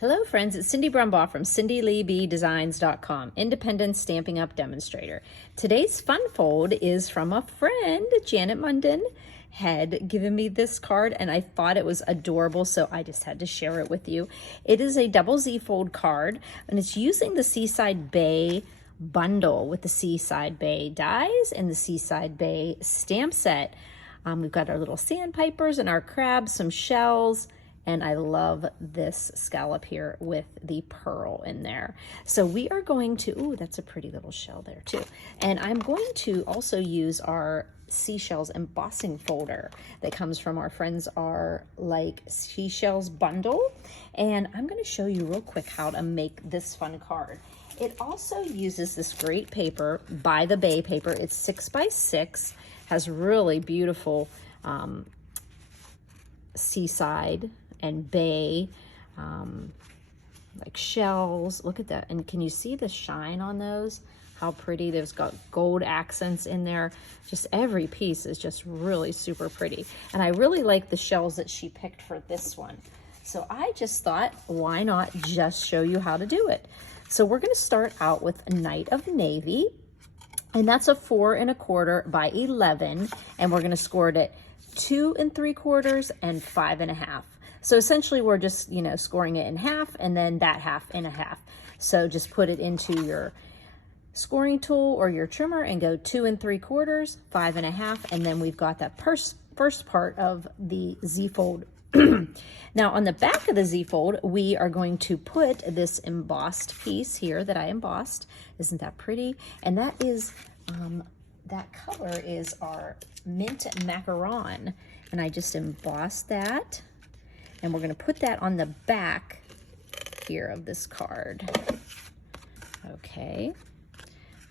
Hello friends, it's Cindy Brumbaugh from CindyLeeBDesigns.com, independent Stampin' Up! Demonstrator. Today's fun fold is from a friend. Janet Munden had given me this card and I thought it was adorable, so I just had to share it with you. It is a double Z fold card and it's using the Seaside Bay Bundle with the Seaside Bay dies and the Seaside Bay stamp set. We've got our little sandpipers and our crabs, some shells, and I love this scallop here with the pearl in there. So we are going to, ooh, that's a pretty little shell there too. And I'm going to also use our seashells embossing folder that comes from our friends Are Like Seashells bundle. And I'm gonna show you real quick how to make this fun card. It also uses this great paper, By the Bay paper. It's 6x6, has really beautiful seaside and bay like shells. Look at that. And can you see the shine on those? How pretty. There's got gold accents in there. Just every piece is just really super pretty. And I really like the shells that she picked for this one. So I just thought, why not just show you how to do it? So we're going to start out with Night of Navy, and that's a 4 1/4 by 11, and we're going to score it at 2 3/4 and 5 1/2. So essentially we're just, scoring it in half and then that half in a half. So just put it into your scoring tool or your trimmer and go 2 3/4, 5 1/2, and then we've got that first part of the Z fold. Now on the back of the Z fold, we are going to put this embossed piece here that I embossed. Isn't that pretty? And that is, that color is our mint macaron. And I just embossed that. And we're gonna put that on the back here of this card. Okay.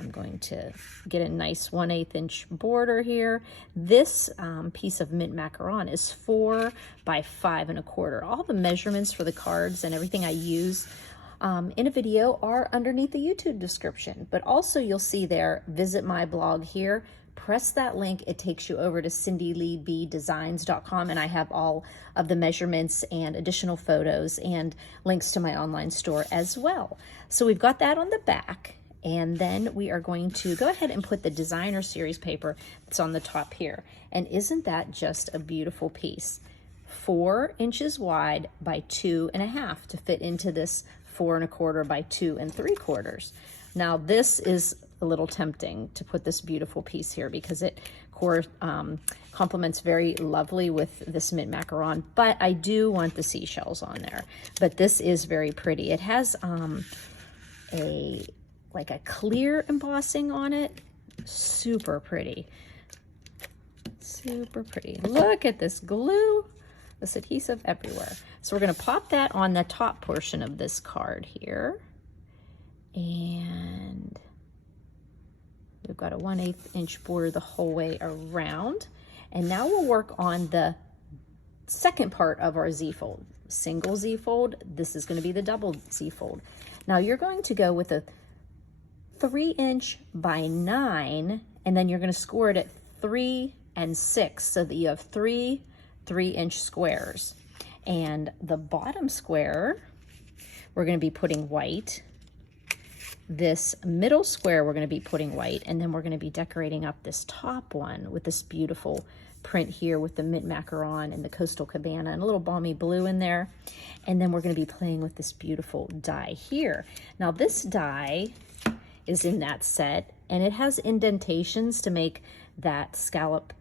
I'm going to get a nice 1/8 inch border here. This piece of mint macaron is 4 by 5 1/4. All the measurements for the cards and everything I use in a video are underneath the YouTube description. But also you'll see there, visit my blog here. Press that link, it takes you over to CindyLeeBDesigns.com, and I have all of the measurements and additional photos and links to my online store as well. So we've got that on the back. And then we are going to go ahead and put the designer series paper that's on the top here. And isn't that just a beautiful piece? 4 inches wide by 2 1/2 to fit into this 4 1/4 by 2 3/4. Now this is a little tempting to put this beautiful piece here because it complements very lovely with this mint macaron, but I do want the seashells on there. But this is very pretty. It has like a clear embossing on it. Super pretty. Super pretty. Look at this glue, this adhesive everywhere. So we're going to pop that on the top portion of this card here. And we've got a 1/8 inch border the whole way around. And now we'll work on the second part of our Z fold. Single Z fold. This is going to be the double Z fold. Now you're going to go with a 3 inch by 9, and then you're going to score it at 3 and 6 so that you have 3 3-inch squares. And the bottom square, we're going to be putting white. This middle square, we're going to be putting white, and then we're going to be decorating up this top one with this beautiful print here with the mint macaron and the coastal cabana and a little balmy blue in there. And then we're going to be playing with this beautiful die here. Now this die is in that set, and it has indentations to make that scallop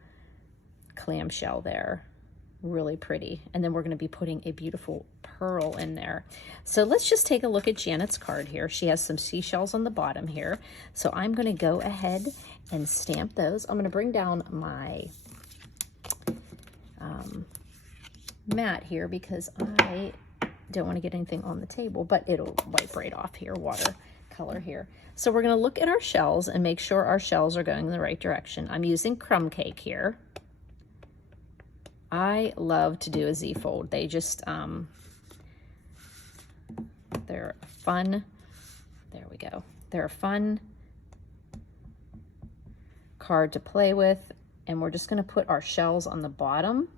clamshell there really pretty. And then we're going to be putting a beautiful pearl in there. So let's just take a look at Janet's card here. She has some seashells on the bottom here. So I'm going to go ahead and stamp those. I'm going to bring down my mat here because I don't want to get anything on the table, but it'll wipe right off here, water color here. So we're going to look at our shells and make sure our shells are going in the right direction. I'm using crumb cake here. I love to do a Z fold. They just, they're fun. There we go. They're a fun card to play with. And we're just going to put our shells on the bottom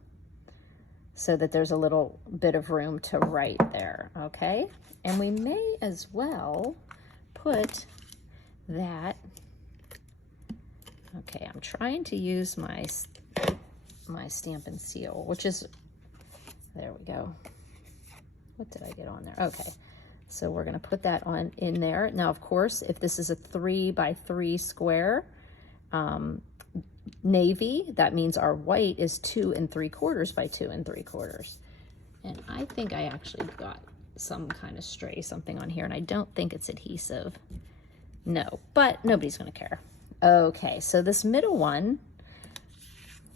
so that there's a little bit of room to write there, okay? And we may as well put that, okay, I'm trying to use my Stampin' Seal, which is, there we go. What did I get on there? Okay, so we're gonna put that on in there. Now, of course, if this is a 3 by 3 square, navy, that means our white is 2 3/4 by 2 3/4. And I think I actually got some kind of stray something on here, and I don't think it's adhesive. No, but nobody's gonna care. Okay, so this middle one,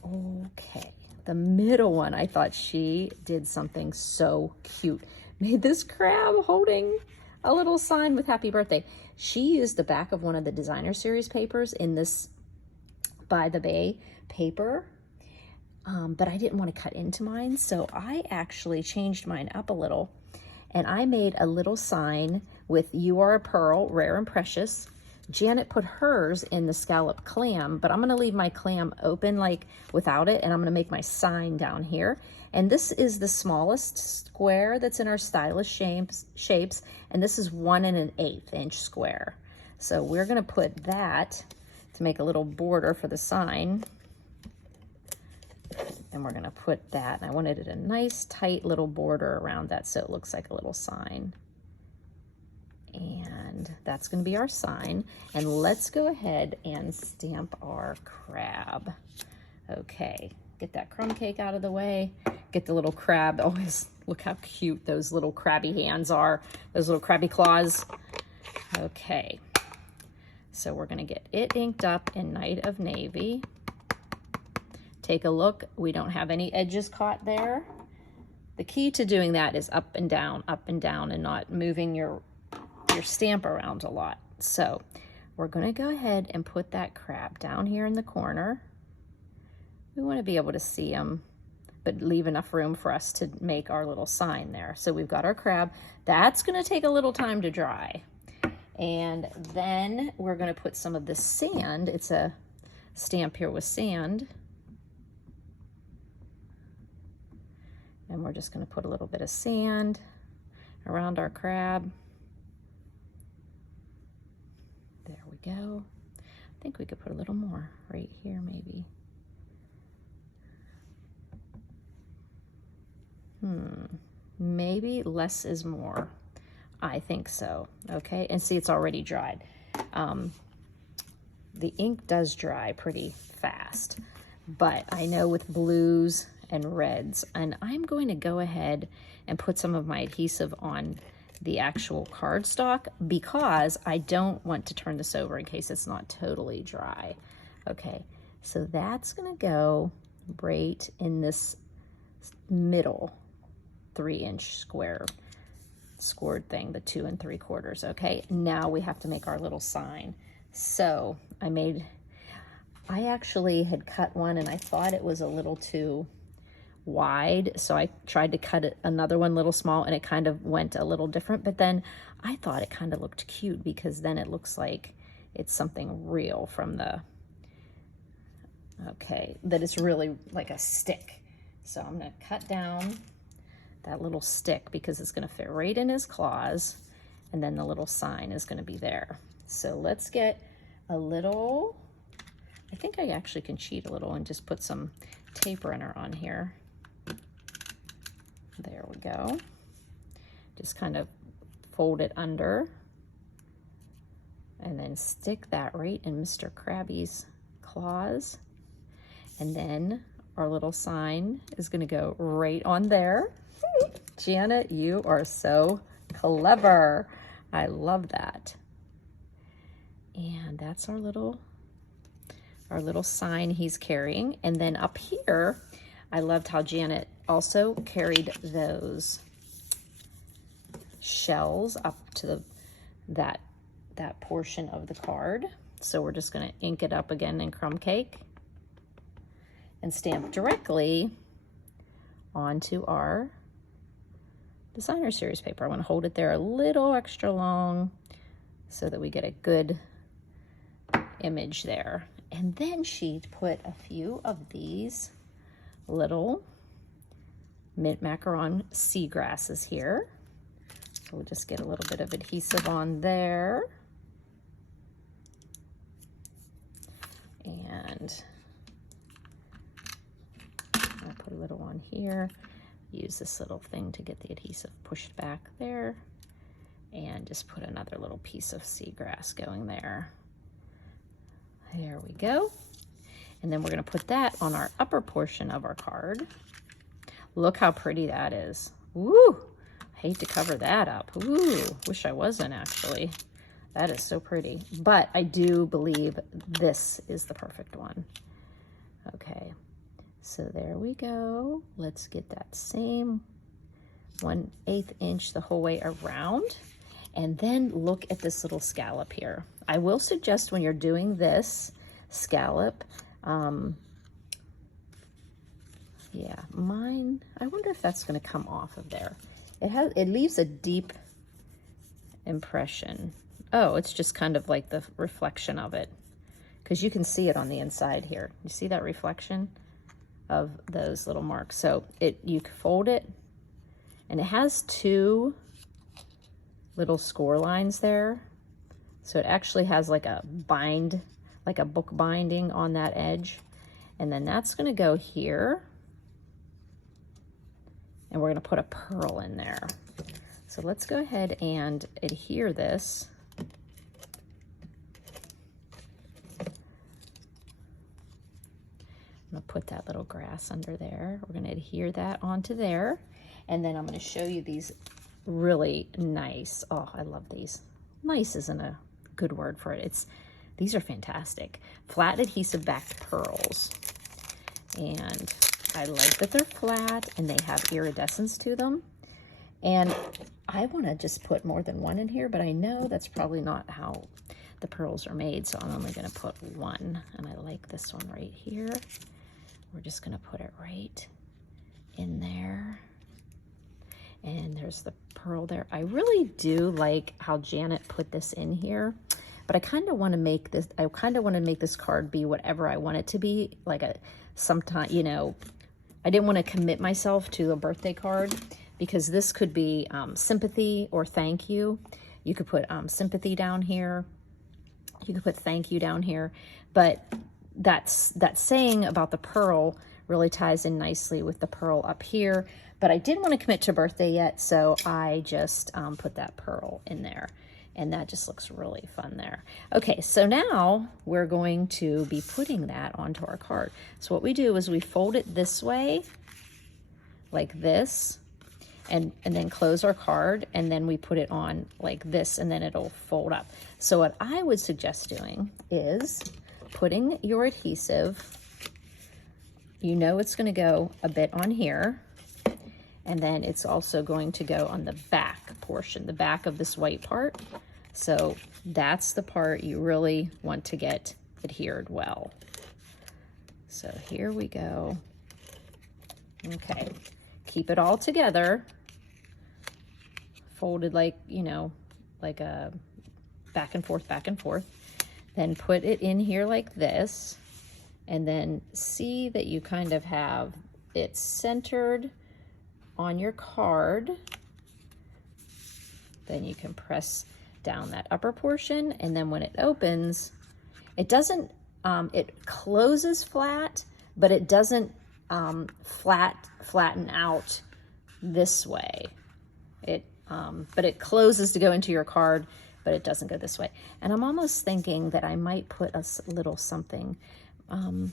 okay, the middle one, I thought she did something so cute. Made this crab holding a little sign with happy birthday. She used the back of one of the designer series papers in this By the Bay paper, but I didn't want to cut into mine, so I actually changed mine up a little, and I made a little sign with "You are a pearl, rare and precious." Janet put hers in the scallop clam, but I'm going to leave my clam open, like without it, and I'm going to make my sign down here. And this is the smallest square that's in our stylish shapes, and this is 1 1/8 inch square. So we're going to put that to make a little border for the sign. And we're going to put that, and I wanted it a nice tight little border around that so it looks like a little sign. And that's going to be our sign. And let's go ahead and stamp our crab. Okay, get that crumb cake out of the way. Get the little crab. Always look how cute those little crabby hands are. Those little crabby claws. Okay, so we're going to get it inked up in Night of Navy. Take a look. We don't have any edges caught there. The key to doing that is up and down, and not moving your stamp around a lot. So we're going to go ahead and put that crab down here in the corner. We want to be able to see him, but leave enough room for us to make our little sign there. So we've got our crab. That's going to take a little time to dry. And then we're going to put some of the sand. It's a stamp here with sand. And we're just going to put a little bit of sand around our crab. There we go. I think we could put a little more right here, maybe. Maybe less is more. I think so. Okay, and see, it's already dried. The ink does dry pretty fast, but I know with blues and reds, and I'm going to go ahead and put some of my adhesive on the actual cardstock because I don't want to turn this over in case it's not totally dry. Okay, so that's gonna go right in this middle 3-inch square scored thing, the 2 3/4. Okay, now we have to make our little sign. So I actually had cut one and I thought it was a little too wide, so I tried to cut it another one little small, and it kind of went a little different, but then I thought it kind of looked cute because then it looks like it's something real from the, okay, that it's really like a stick. So I'm going to cut down that little stick because it's going to fit right in his claws, and then the little sign is going to be there. So let's get a little, I think I actually can cheat a little and just put some tape runner on here. There we go. Just kind of fold it under and then stick that right in Mr. Krabby's claws. And then our little sign is going to go right on there. Janet, you are so clever. I love that. And that's our little sign he's carrying. And then up here, I loved how Janet also carried those shells up to that portion of the card. So we're just going to ink it up again in crumb cake and stamp directly onto our designer series paper. I want to hold it there a little extra long so that we get a good image there. And then she put a few of these little mint macaron seagrasses here. So we'll just get a little bit of adhesive on there. And I'll put a little on here. Use this little thing to get the adhesive pushed back there. And just put another little piece of seagrass going there. There we go. And then we're going to put that on our upper portion of our card. Look how pretty that is. Woo! I hate to cover that up. Ooh, wish I wasn't actually. That is so pretty. But I do believe this is the perfect one. Okay, so there we go. Let's get that same 1/8 inch the whole way around. And then look at this little scallop here. I will suggest when you're doing this scallop, yeah, mine, I wonder if that's going to come off of there. It leaves a deep impression. Oh, it's just kind of like the reflection of it, because you can see it on the inside here. You see that reflection of those little marks? So you can fold it, and it has 2 little score lines there. So it actually has like a book binding on that edge. And then that's going to go here. And we're going to put a pearl in there. So let's go ahead and adhere this. I'm going to put that little grass under there. We're going to adhere that onto there. And then I'm going to show you these really nice, oh, I love these. Nice isn't a good word for it. These are fantastic. Flat adhesive backed pearls. And I like that they're flat and they have iridescence to them. And I want to just put more than one in here, but I know that's probably not how the pearls are made, so I'm only going to put one. And I like this one right here. We're just going to put it right in there. And there's the pearl there. I really do like how Janet put this in here, but I kind of want to make this, card be whatever I want it to be. Like sometime, you know, I didn't want to commit myself to a birthday card, because this could be sympathy or thank you. You could put sympathy down here. You could put thank you down here. But that saying about the pearl really ties in nicely with the pearl up here. But I didn't want to commit to birthday yet, so I just put that pearl in there. And that just looks really fun there. Okay, so now we're going to be putting that onto our card. So what we do is we fold it this way, like this, and then close our card, and then we put it on like this, and then it'll fold up. So what I would suggest doing is putting your adhesive, you know it's going to go a bit on here, and then it's also going to go on the back portion, the back of this white part. So that's the part you really want to get adhered well. So here we go. Okay, keep it all together, folded like, you know, like a back and forth, then put it in here like this, and then see that you kind of have it centered on your card. Then you can press down that upper portion, and then when it opens, it doesn't, it closes flat, but it doesn't flatten out this way. But it closes to go into your card, but it doesn't go this way. And I'm almost thinking that I might put a little something. No,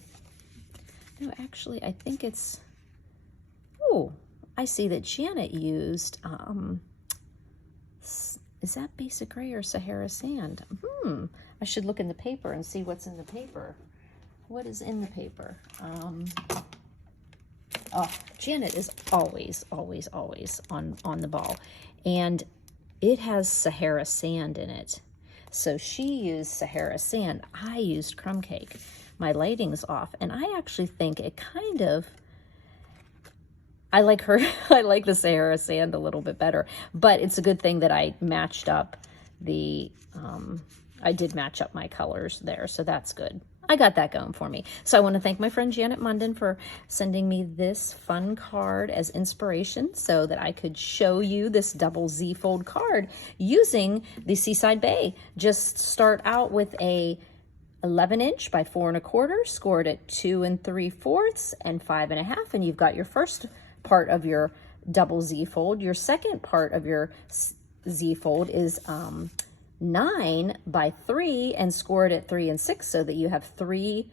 actually, I think it's, oh, I see that Janet used, is that basic gray or Sahara sand? I should look in the paper and see what's in the paper. What is in the paper? Oh, Janet is always on the ball. And it has Sahara sand in it. So she used Sahara sand. I used crumb cake. My lighting's off. And I actually think it kind of, I like the Sahara sand a little bit better. But it's a good thing that I matched up I did match up my colors there. So that's good. I got that going for me. So I want to thank my friend Janet Munden for sending me this fun card as inspiration so that I could show you this double Z fold card using the Seaside Bay. Just start out with a 11 inch by 4 1/4, scored at 2 3/4 and 5 1/2, and you've got your first part of your double Z fold. Your second part of your Z fold is 9 by 3 and scored at 3 6, so that you have 3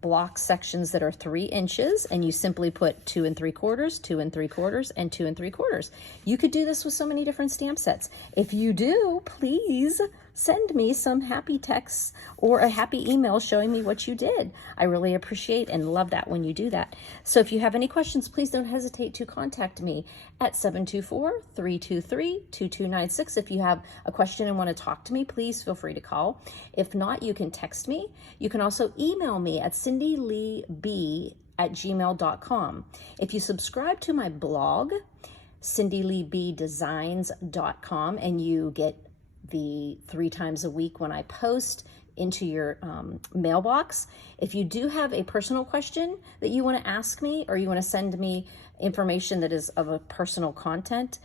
block sections that are 3 inches, and you simply put 2 3/4, 2 3/4, and 2 3/4. You could do this with so many different stamp sets. If you do, please send me some happy texts or a happy email showing me what you did. I really appreciate and love that when you do that. So if you have any questions, please don't hesitate to contact me at 724-323-2296. If you have a question and want to talk to me, please feel free to call. If not, you can text me. You can also email me at cindyleeb@gmail.com. If you subscribe to my blog, cindyleebdesigns.com, and you get the 3 times a week when I post into your mailbox. If you do have a personal question that you want to ask me, or you want to send me information that is of a personal content,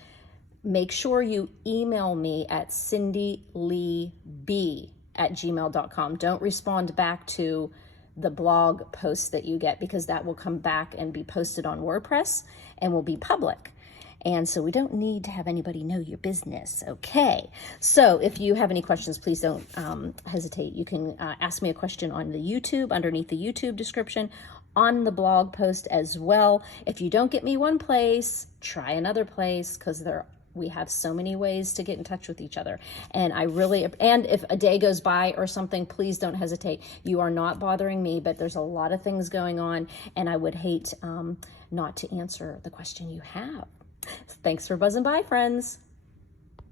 make sure you email me at cindyleeb@gmail.com. Don't respond back to the blog post that you get, because that will come back and be posted on WordPress and will be public. And so we don't need to have anybody know your business, okay? So if you have any questions, please don't hesitate. You can ask me a question on the YouTube, underneath the YouTube description, on the blog post as well. If you don't get me one place, try another place, because we have so many ways to get in touch with each other. And and if a day goes by or something, please don't hesitate. You are not bothering me, but there's a lot of things going on, and I would hate not to answer the question you have. Thanks for buzzing by, friends.